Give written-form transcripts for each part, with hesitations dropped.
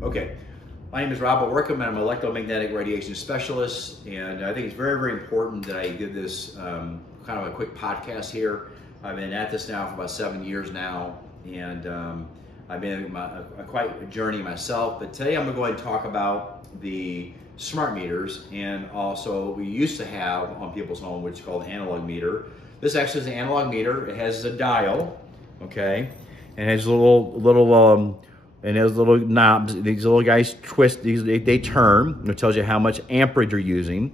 Okay, my name is Robert Workham, and I'm an electromagnetic radiation specialist, and I think it's very, very important that I give this kind of a quick podcast here. I've been at this now for about 7 years now, and I've been quite a journey myself, but today I'm going to go ahead and talk about the smart meters, and also what we used to have on people's home, which is called an analog meter. This actually is an analog meter. It has a dial, okay, and it has and those little knobs. These little guys twist. They turn. It tells you how much amperage you're using.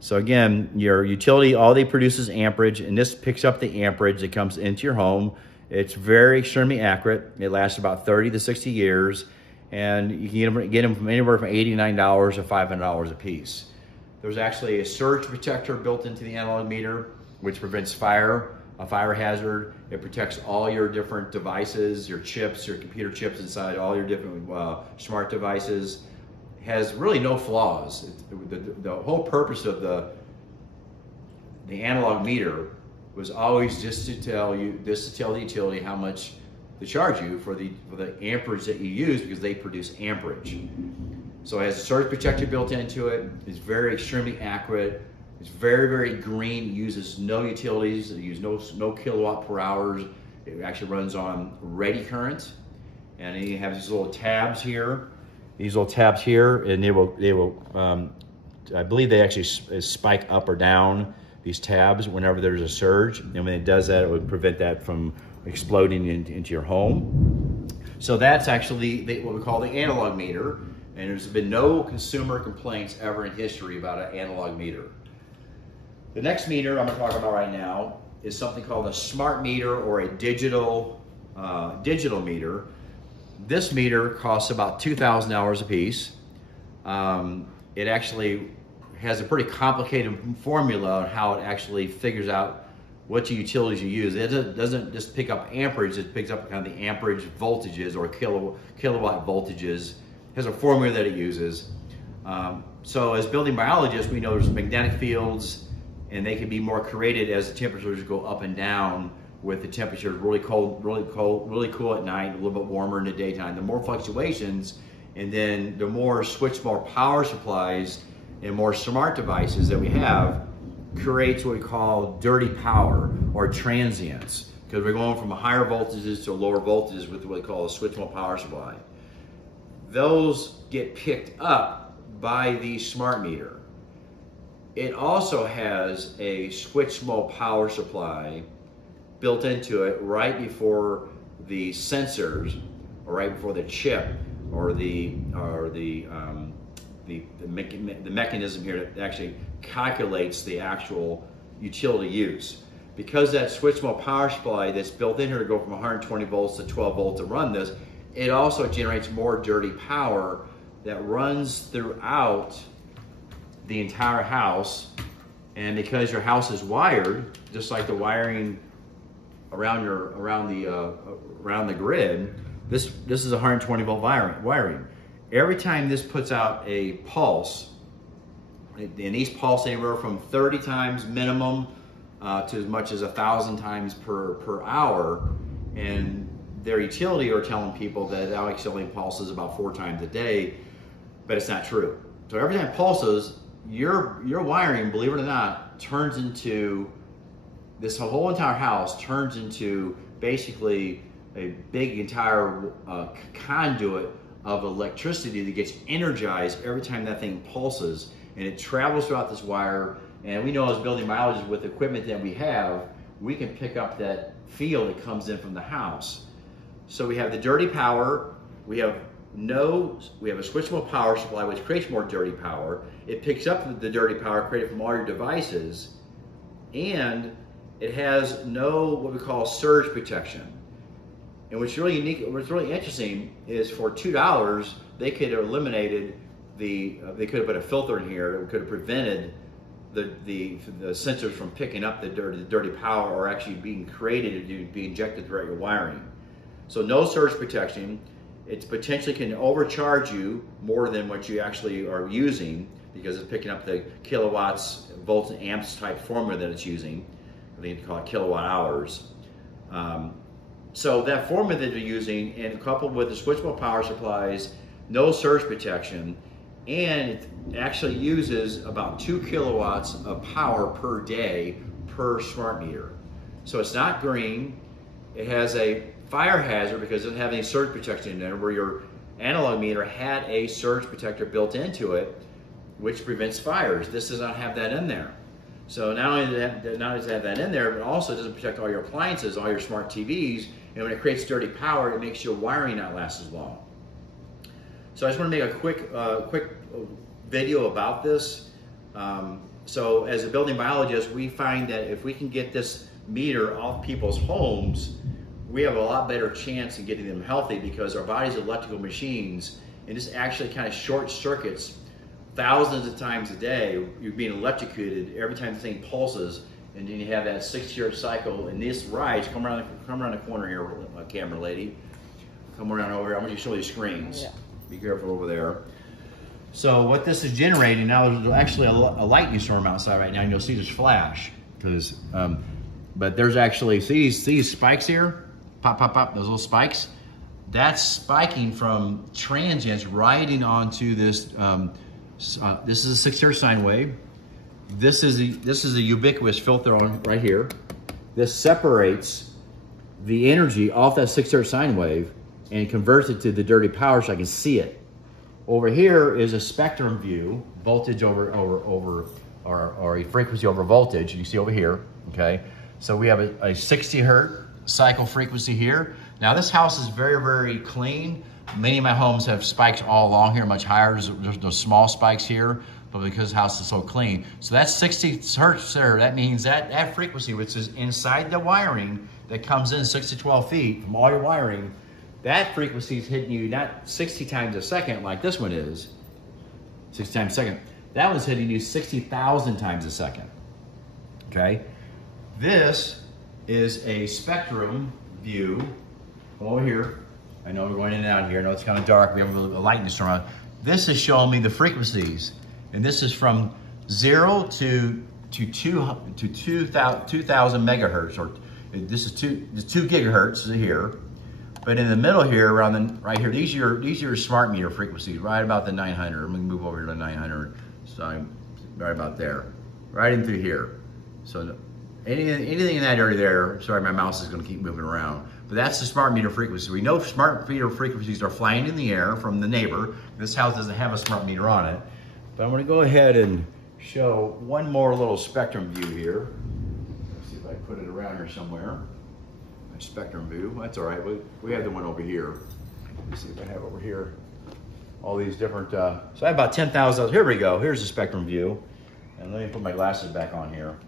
So again, your utility, all they produce is amperage, and this picks up the amperage that comes into your home. It's very extremely accurate. It lasts about 30 to 60 years, and you can get them from anywhere from $89 to $500 a piece. There's actually a surge protector built into the analog meter, which prevents fire, a fire hazard. It protects all your different devices, your chips, your computer chips inside all your different smart devices. It has really no flaws. The whole purpose of the analog meter was always just to tell the utility how much to charge you for the amperage that you use, because they produce amperage. So it has a surge protector built into it. It's very extremely accurate. It's very, very green. It uses no utilities. It uses no kilowatt per hours. It actually runs on ready current. And you have these little tabs here. These little tabs here, and they will I believe they actually spike up or down these tabs whenever there's a surge. And when it does that, it would prevent that from exploding into your home. So that's actually what we call the analog meter. And there's been no consumer complaints ever in history about an analog meter. The next meter I'm going to talk about right now is something called a smart meter, or a digital meter. This meter costs about $2,000 a piece. It actually has a pretty complicated formula on how it actually figures out what utilities you use. It doesn't just pick up amperage, it picks up kind of the amperage voltages or kilowatt voltages. It has a formula that it uses. So as building biologists, we know there's magnetic fields, and they can be more created as the temperatures go up and down, with the temperature really cold, really cool at night, a little bit warmer in the daytime. The more fluctuations, and then the more more power supplies and more smart devices that we have, creates what we call dirty power, or transients, because we're going from higher voltages to lower voltages with what we call a switch mode power supply. Those get picked up by the smart meter. It also has a switch mode power supply built into it right before the sensors, or right before the chip, or the mechanism here that actually calculates the actual utility use. Because that switch mode power supply that's built in here to go from 120 volts to 12 volts to run this, it also generates more dirty power that runs throughout the entire house. And because your house is wired, just like the wiring around the grid, this is 120 volt wiring. Every time this puts out a pulse, and these pulse anywhere from 30 times minimum to as much as 1,000 times per hour, and their utility are telling people that it actually pulses about 4 times a day, but it's not true. So every time it pulses, your wiring, believe it or not, turns into, this whole entire house turns into basically a big entire conduit of electricity that gets energized every time that thing pulses, and it travels throughout this wire. And we know, as building biologists, with the equipment that we have, we can pick up that field that comes in from the house. So we have the dirty power, we have a switch mode power supply, which creates more dirty power. It picks up the dirty power created from all your devices, and it has no what we call surge protection. And what's really unique, what's really interesting, is for $2, they could have eliminated they could have put a filter in here that could have prevented the sensors from picking up the dirty power, or actually being created to be injected throughout your wiring. So no surge protection. It potentially can overcharge you more than what you actually are using, because it's picking up the kilowatts, volts, and amps type formula that it's using. I think they call it kilowatt hours. So that formula that you're using, and coupled with the switch mode power supplies, no surge protection, and it actually uses about 2 kilowatts of power per day per smart meter. So it's not green. It has a fire hazard because it doesn't have any surge protection in there, where your analog meter had a surge protector built into it, which prevents fires. This does not have that in there. So not only does it have that in there, but also it doesn't protect all your appliances, all your smart TVs, and when it creates dirty power, it makes your wiring not last as long. So I just want to make a quick video about this. So as a building biologist, we find that if we can get this meter off people's homes, we have a lot better chance of getting them healthy, because our body's electrical machines, and this actually kind of short circuits thousands of times a day. You're being electrocuted every time the thing pulses, and then you have that 6-year cycle. And this rise, come around the corner here, camera lady. Come around over here. I'm going to show you screens. Yeah. Be careful over there. So what this is generating now, there's actually a lightning storm outside right now, and you'll see this flash. But there's actually, see these spikes here? Pop, pop, pop, those little spikes? That's spiking from transients riding onto this. This is a 6-year sine wave. This is a ubiquitous filter on right here. This separates the energy off that 6-year sine wave and converts it to the dirty power so I can see it. Over here is a spectrum view, voltage over or a frequency over voltage. You see over here, okay? So we have a 60 hertz cycle frequency here. Now this house is very, very clean. Many of my homes have spikes all along here, much higher. There's those small spikes here, but because the house is so clean. So that's 60 hertz there. That means that frequency, which is inside the wiring that comes in 6 to 12 feet from all your wiring, that frequency is hitting you not 60 times a second like this one is, 60 times a second. That one's hitting you 60,000 times a second, okay? This is a spectrum view. Come over here. I know we're going in and out here. I know it's kind of dark. We have a lightning storm on. This is showing me the frequencies, and this is from 0 to 2,000 megahertz, or this is 2 gigahertz here. But in the middle here, right here, these are your smart meter frequencies, right about the 900. I'm gonna move over to the 900, so I'm right about there, right in through here. So anything in that area there, sorry, my mouse is gonna keep moving around, but that's the smart meter frequency. We know smart meter frequencies are flying in the air from the neighbor. This house doesn't have a smart meter on it, but I'm gonna go ahead and show one more little spectrum view here. Let's see if I put it around here somewhere. Spectrum view, that's all right. We have the one over here. Let's see if I have over here all these different, so I have about 10,000, here we go. Here's the spectrum view. And let me put my glasses back on here.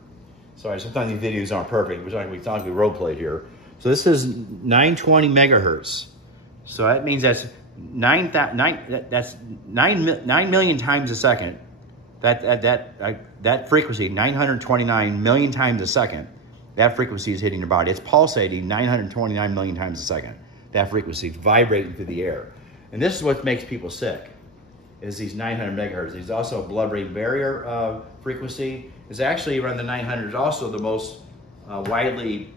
Sorry, sometimes these videos aren't perfect. We thought we role played here. So this is 920 megahertz. So that means that's 9 million times a second. That frequency, 929 million times a second. That frequency is hitting your body. It's pulsating 929 million times a second. That frequency is vibrating through the air. And this is what makes people sick, is these 900 megahertz. There's also a blood-brain barrier frequency. It's actually around the 900 is also the most widely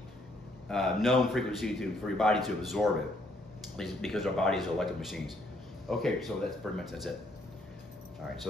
known frequency for your body to absorb it, because our bodies are electrical machines. Okay, so that's pretty much, that's it. All right, so